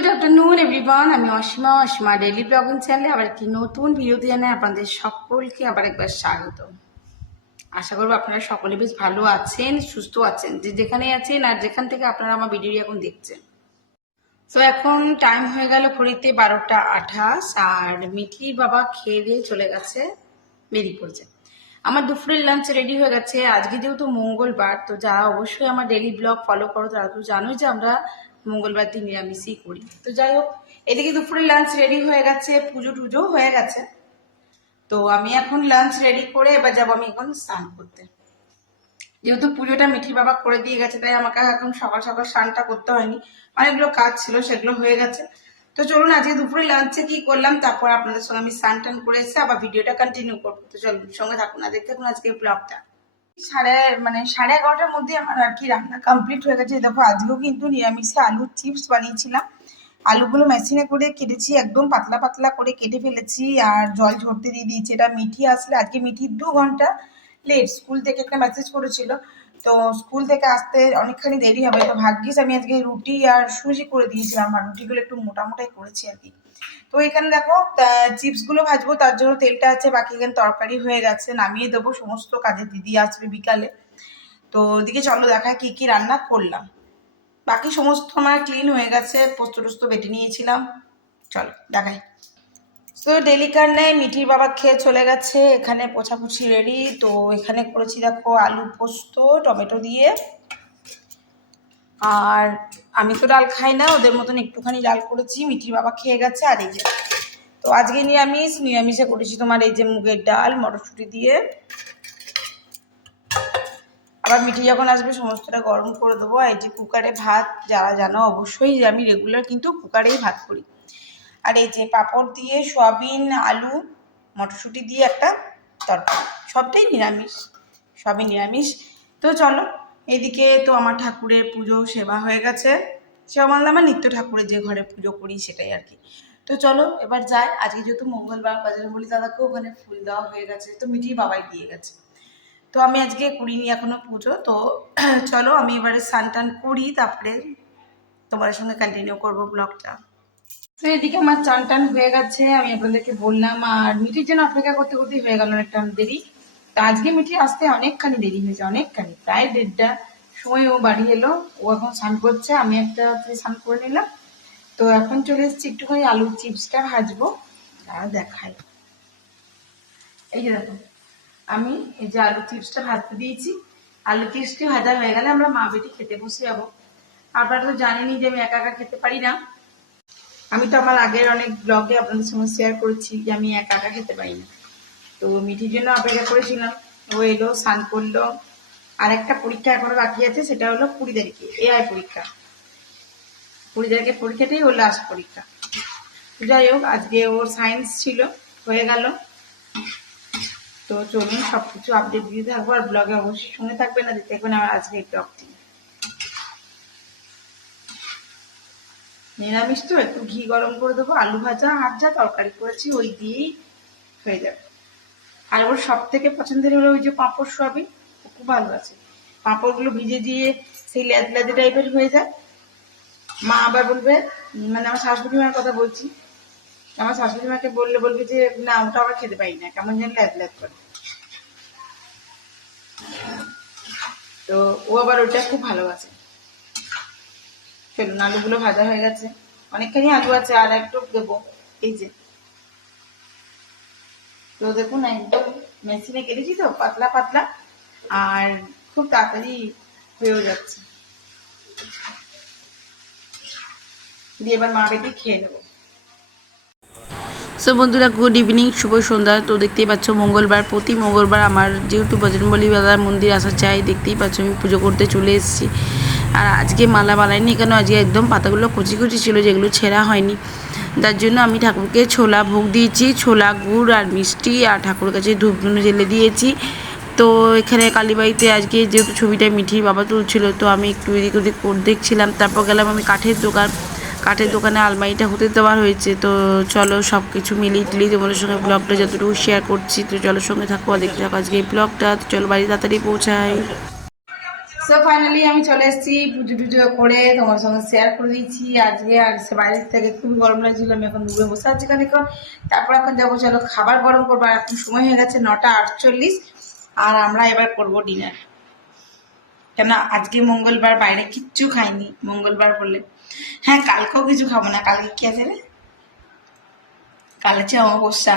Good afternoon everyone. আমি Asima daily blogging চ্যানেলে আবার একটি নতুন ভিডিওতে জানাই আপনাদের সকলকে আবার একবার স্বাগত। আশা করবো আপনারা সকলে বেশ ভালো আছেন, সুস্থ আছেন, যে যেখানে আছেন আর যেখান থেকে আপনারা আমার ভিডিও এখন দেখছেন। তো এখন টাইম হয়ে গেল ঘড়িতে 12:28 আর মিঠির বাবা খেয়ে দিয়ে চলে গেছে, বেরিয়ে পড়ছে। আমার দুপুরের লাঞ্চ রেডি হয়ে গেছে। আজকে যেহেতু মঙ্গলবার, তো যারা অবশ্যই আমার ডেইলি ব্লগ ফলো করো তারা তো জানোই যে আমরা মঙ্গলবার দিন নিরামিষই করি। তো যাই হোক, এদিকে দুপুরের লাঞ্চ রেডি হয়ে গেছে, পুজো টুজো হয়ে গেছে। তো আমি এখন লাঞ্চ রেডি করে এবার যাবো আমি এখন স্নান করতে। যেহেতু পুজোটা মিঠির বাবা করে দিয়ে গেছে, তাই আমাকে এখন সকাল সকাল স্নানটা করতে হয়নি। অনেকগুলো কাজ ছিল, সেগুলো হয়ে গেছে। তো চলুন আজকে দুপুরে লাঞ্চে কি করলাম তারপর আপনাদের সঙ্গে আমি স্নান টান করে এসে আবার ভিডিওটা কন্টিনিউ করবো। তো চলুন সঙ্গে থাকুন আর দেখতে থাকুন আজকে ব্লগটা। 11:30টার মধ্যে আমার আর কি রান্না কমপ্লিট হয়ে গেছে। দেখো আজকেও কিন্তু নিরামিষে আলুর চিপস বানিয়েছিলাম। আলুগুলো মেশিনে করে কেটেছি, একদম পাতলা পাতলা করে কেটে ফেলেছি আর জল ঝরতে দিয়ে দিয়েছি। এটা মিঠি আসলে, আজকে মিঠির 2 ঘন্টা লেট। স্কুল থেকে একটা মেসেজ করেছিল, তো স্কুল থেকে আসতে অনেকখানি দেরি হবে। তো ভাগ্যিস আমি আজকে রুটি আর সুজি করে দিয়েছিলাম, আর রুটিগুলো একটু মোটা মোটাই করেছি আর কি। তো এখানে দেখো চিপসগুলো ভাজবো, তার জন্য তেলটা আছে, বাকি এখানে তরকারি হয়ে গেছে, নামিয়ে দেবো। সমস্ত কাজে দিদি আসবে বিকালে। তো ওদিকে চলো দেখায় কি কি রান্না করলাম। বাকি সমস্ত আমার ক্লিন হয়ে গেছে, পোস্ত টোস্ত বেটে নিয়েছিলাম। চলো দেখাই। তো ডেলিকার নেই, মিঠির বাবা খেয়ে চলে গেছে। এখানে পোছাপুছি রেডি। তো এখানে করেছি দেখো আলু পোস্ত টমেটো দিয়ে। আর আমি তো ডাল খাই না, ওদের মতন একটুখানি ডাল করেছি, মিঠির বাবা খেয়ে গেছে। আর এই যে, তো আজকে নিরামিষে করেছি তোমার এই যে মুগের ডাল মটরশুঁটি দিয়ে। আবার মিঠি যখন আসবে সমস্তটা গরম করে দেবো। আর এই যে কুকারে ভাত, যারা জানো অবশ্যই যে আমি রেগুলার কিন্তু কুকারেই ভাত করি। আর এই যে পাঁপড় দিয়ে সয়াবিন আলু মটরশুঁটি দিয়ে একটা তরকারি, সবটাই নিরামিষ, সবই নিরামিষ। তো চলো, এদিকে তো আমার ঠাকুরের পুজো সেবা হয়ে গেছে। সেবা মানলে আমার নিত্য ঠাকুরের যে ঘরে পুজো করি সেটাই আর কি। তো চলো এবার যাই। আজকে যেহেতু মঙ্গলবার, বজরংবলী দাদাকেও ওখানে ফুল দেওয়া হয়ে গেছে, তো মিঠির বাবাই দিয়ে গেছে। তো আমি আজকে করিনি এখনো পুজো। তো চলো আমি এবারে স্নান টান করি, তারপরে তোমার সঙ্গে কন্টিনিউ করবো ব্লগটা। তো এদিকে আমার চান টান হয়ে গেছে, আমি আপনাদেরকে বললাম। আর মিঠির জন্য অপেক্ষা করতে করতে হয়ে গেল অনেকটা দেরি। তো আজকে মিঠি আসতে অনেকখানি দেরি হয়েছে, অনেকখানি, প্রায় 1:30 সময় ও বাড়ি এলো। ও এখন স্নান করছে, আমি একটা স্নান করে নিলাম। তো এখন চলে এসেছি একটুখানি আলুর চিপসটা ভাজবো, আর দেখাই। এই যে দেখো, আমি এই যে আলু চিপসটা ভাজতে দিয়েছি। আলু চিপসটি ভাজা হয়ে গেলে আমরা মা বেটি খেতে বসে যাবো। আপনারা তো জানেনই যে আমি একা একা খেতে পারি না। আমি তো আমার আগের অনেক ব্লগে আপনাদের সঙ্গে শেয়ার করেছি যে আমি একা একা খেতে পারি না। তো মিঠির জন্য অপেক্ষা করেছিলাম, ও এলো, স্নান করলো। আর একটা পরীক্ষা এখনো বাকি আছে, সেটা হলো 20 তারিখে এআই পরীক্ষা। 20 তারিখে পরীক্ষাটাই ওর লাস্ট পরীক্ষা। যাই হোক, আজকে ওর সায়েন্স ছিল, হয়ে গেল। তো চলুন সবকিছু আপডেট দিয়ে থাকবো, আর ব্লগে অবশ্যই শুনে থাকবেন, না দেখতে থাকবেন আমার আজকে এই ব্লগটি। নিরামিষ তো একটু ঘি গরম করে দেবো, আলু ভাজা আর যা তরকারি করেছি ওই দিয়েই হয়ে যাবে। আর ওর সব থেকে পছন্দের হলো ওই যে পাঁপড় সয়াবিন, খুব ভালো আছে। পাঁপড়গুলো ভিজে দিয়ে সেই ল্যাদে টাইপের হয়ে যায়। মা আবার বলবে, মানে আমার শাশুড়ি মার কথা বলছি, আমার শাশুড়ি মাকে বলবে যে না ওটা আবার খেতে পারি না, কেমন যেন ল্যাদ করে। তো ও আবার ওটা খুব ভালোবাসে। চলুন, আলুগুলো ভাজা হয়ে গেছে, অনেকখানি আলু আছে, আর একটু দেবো। এই যে, তো দেখুন একদম মেশিনে কেটেছি তো পাতলা পাতলা, আর খুব তাড়াতাড়ি হয়েও যাচ্ছে। দিয়ে এবার মা বেটি খেয়ে নেবো। সো বন্ধুরা, গুড ইভিনিং, শুভ সন্ধ্যা। তো দেখতেই পাচ্ছ মঙ্গলবার, প্রতি মঙ্গলবার আমার যেহেতু বজরংবলী দাদার মন্দির আসা চাই, দেখতেই পাচ্ছ আমি পুজো করতে চলে এসেছি। আর আজকে মালা বানাইনি কেন, আজকে একদম পাতাগুলো কুচি কুচি ছিল, যেগুলো ছেঁড়া হয়নি। তার জন্য আমি ঠাকুরকে ছোলা ভোগ দিয়েছি, ছোলা গুড় আর মিষ্টি, আর ঠাকুরের কাছে ধূপ ধুনো জেলে দিয়েছি। তো এখানে কালীবাড়িতে আজকে যেহেতু ছবিটা মিঠির বাবা তুলছিল, তো আমি একটু এদিক ওদিক দেখছিলাম। তারপর গেলাম আমি কাঠের দোকানে, আলমারিটা হতে দেওয়ার হয়েছে। তো চলো সব কিছু মিলিয়ে টিলিয়ে তোমাদের সঙ্গে ব্লগটা যতটুকু শেয়ার করছি। তো চলো সঙ্গে থাকো, দেখতে থাকো আজকে এই ব্লগটা। তো চলো বাড়ি তাড়াতাড়ি পৌঁছাই। সো ফাইনালি আমি চলে এসেছি, পুজো টুজো করে তোমার সঙ্গে শেয়ার করে দিয়েছি আজকে। আর সে বাইরের থেকে খুবই গরম লাগছিল, আমি এখন ডুবে বসে আছি খানিক্ষণ, তারপর এখন যাবো চলো খাবার গরম করবো। আর এখন সময় হয়ে গেছে 9:48, আর আমরা এবার করবো ডিনার। কেন আজকে মঙ্গলবার, বাইরে কিচ্ছু খাইনি মঙ্গলবার বলে। হ্যাঁ কালকেও কিছু খাবো না, কালকে কি আছে রে, কাল হচ্ছে অমাবস্যা,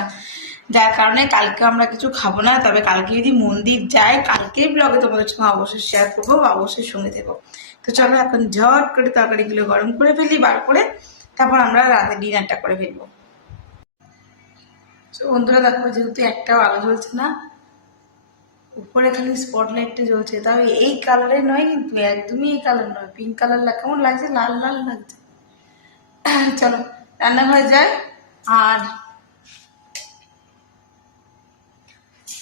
যার কারণে কালকে আমরা কিছু খাবো না। তবে কালকে যদি মন্দির যাই, কালকেই ব্লগে তোমাদের সঙ্গে অবশ্যই শেয়ার করবো, অবশ্যই সঙ্গে থেকো। তো চলো এখন ঝট করে তরকারিগুলো গরম করে ফেলি বার করে, তারপর আমরা রাতে ডিনারটা করে ফেলবো। তো বন্ধুরা দেখো, যেহেতু একটাও আলো জ্বলছে না, উপরে খালি স্পটলাইটটা জ্বলছে, তাও এই কালারে নয় কিন্তু, একদমই এই কালার নয়, পিঙ্ক কালার কেমন লাগছে, লাল লাল লাগছে। চলো রান্নাঘরে যাই। আর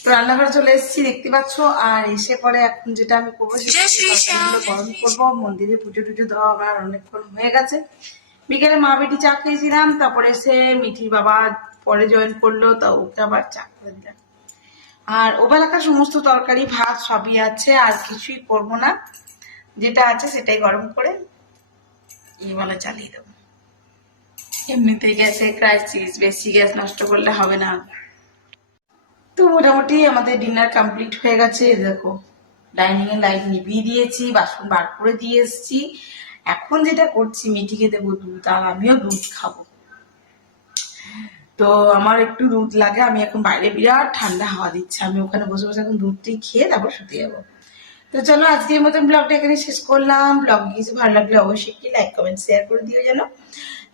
তো রান্নাঘরে চলে এসেছি দেখতে পাচ্ছ। আর এসে পরে এখন যেটা আমি করবো সেটা গরম করবো। মন্দিরে পুজো টুজো দেওয়া আমার অনেকক্ষণ হয়ে গেছে, বিকেলে মা বেটি চা খেয়েছিলাম, তারপরে এসে মিঠির বাবা পরে জয়েন করলো, তা ওকে আবার চা করে দিলাম। আর ওবেলাকার সমস্ত তরকারি ভাত সবই আছে, আর কিছুই করবো না, যেটা আছে সেটাই গরম করে এই বেলা চালিয়ে দেবো। এমনিতে গ্যাসে ক্রাইসিস, বেশি গ্যাস নষ্ট করলে হবে না। তো মোটামুটি আমাদের ডিনার কমপ্লিট হয়ে গেছে। দেখো ডাইনিং এর লাইট নিভিয়ে দিয়েছি, বাসন বার করে দিয়ে এসেছি। এখন যেটা করছি, মিঠিকে দেবো দুধ, আর আমিও দুধ খাবো। তো আমার একটু দুধ লাগে, আমি এখন বাইরে বিরাট ঠান্ডা হাওয়া দিচ্ছে, আমি ওখানে বসে বসে এখন দুধটি খেয়ে তারপর শুতে যাবো। তো চলো আজকের মতন ব্লগটা এখানে শেষ করলাম। ব্লগ কিছু ভালো লাগলে অবশ্যই একটি লাইক কমেন্ট শেয়ার করে দিও যেন।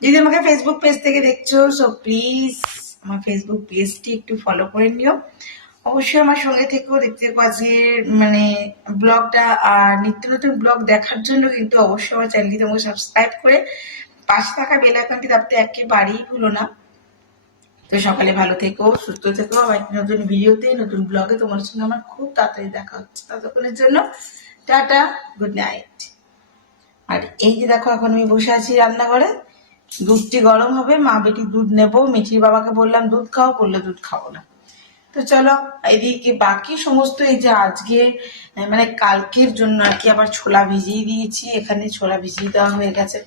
যদি আমাকে ফেসবুক পেজ থেকে দেখছো, সো প্লিজ আমার ফেসবুক পেজটি একটু ফলো করে নিও। অবশ্যই আমার সঙ্গে থেকেও দেখতে থাকো আজকের মানে ব্লগটা। আর নিত্য নতুন ব্লগ দেখার জন্য কিন্তু অবশ্যই আমার চ্যানেলটি তোমাকে সাবস্ক্রাইব করে পাশে থাকা বেল আইকনটি দাবতে একেবারেই ভুলো না। তো সকালে ভালো থেকো, সুস্থ থেকো। আবার একটি নতুন ভিডিওতে, নতুন ব্লগে তোমার সঙ্গে আমার খুব তাড়াতাড়ি দেখা হচ্ছে। ততক্ষণের জন্য টাটা, গুড নাইট। আর এই যে দেখো, এখন আমি বসে আছি রান্নাঘরে, দুধটি গরম হবে, মা বেটি দুধ নেবো। মিঠির বাবাকে বললাম দুধ খাও, বললে দুধ খাবো না। তো চলো এদিকে বাকি সমস্ত এই যে আজকে মানে কালকের জন্য আর কি আবার ছোলা ভিজিয়ে দিয়েছি, এখানে ছোলা ভিজিয়ে দেওয়া হয়ে গেছে।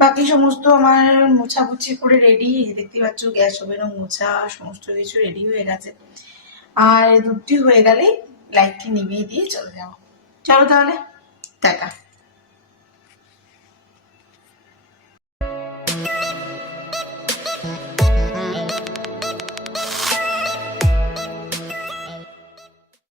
বাকি সমস্ত আমার মোছামুছি করে রেডি, দেখতে পাচ্ছ গ্যাস ওভেনও মোছা, সমস্ত কিছু রেডি হয়ে গেছে। আর দুধটি হয়ে গেলেই লাইটটি নিভিয়ে দিয়ে চলে যাবো। চলো তাহলে, টাটা।